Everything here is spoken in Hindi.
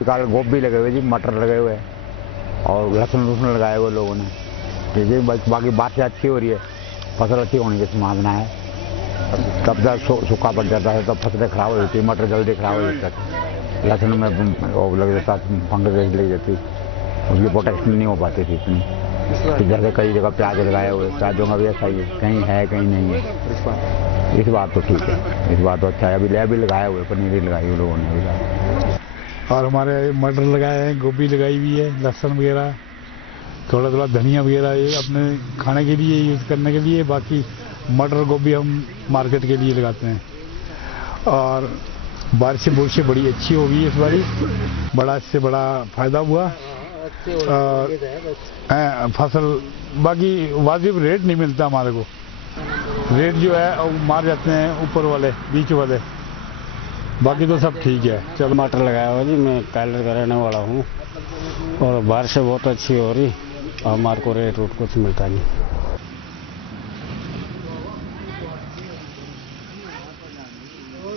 काल गोभी लगे हुए जी, मटर लगे हुए हैं और लहसुन लगाए हुए लोगों ने। ठीक है, बाकी बारिश अच्छी हो रही है, फसल अच्छी होने की संभावना है। तब तक सूखा पड़ जाता है, तब फसलें खराब हो जाती है, मटर जल्दी खराब हो जाता है, लहसुन में लग जाता, फंगस लग जाती, उसकी प्रोटेक्शन नहीं हो पाती थी इतनी। जैसे कई जगह प्याज लगाए हुए, प्याजों का भी ऐसा ही है, कहीं है कहीं नहीं है। इस बात तो ठीक है, इस बात तो अच्छा है। अभी लगाए हुए, पनीर लगाई हुई लोगों ने भी। और हमारे मटर लगाए हैं, गोभी लगाई हुई है, लहसुन वगैरह, थोड़ा थोड़ा धनिया वगैरह, ये अपने खाने के लिए यूज़ करने के लिए। बाकी मटर गोभी हम मार्केट के लिए लगाते हैं। और बारिश से बड़ी अच्छी हो गई इस बारी, बड़ा इससे बड़ा फायदा हुआ। फसल बाकी वाजिब रेट नहीं मिलता हमारे को, रेट जो है वो मार जाते हैं ऊपर वाले, बीच वाले। बाकी तो सब ठीक है। चल मटर लगाया हुआ जी, मैं कायलर का रहने वाला हूँ और बारिश बहुत अच्छी हो रही, हमारे को रेट रूट कुछ मिलता नहीं। और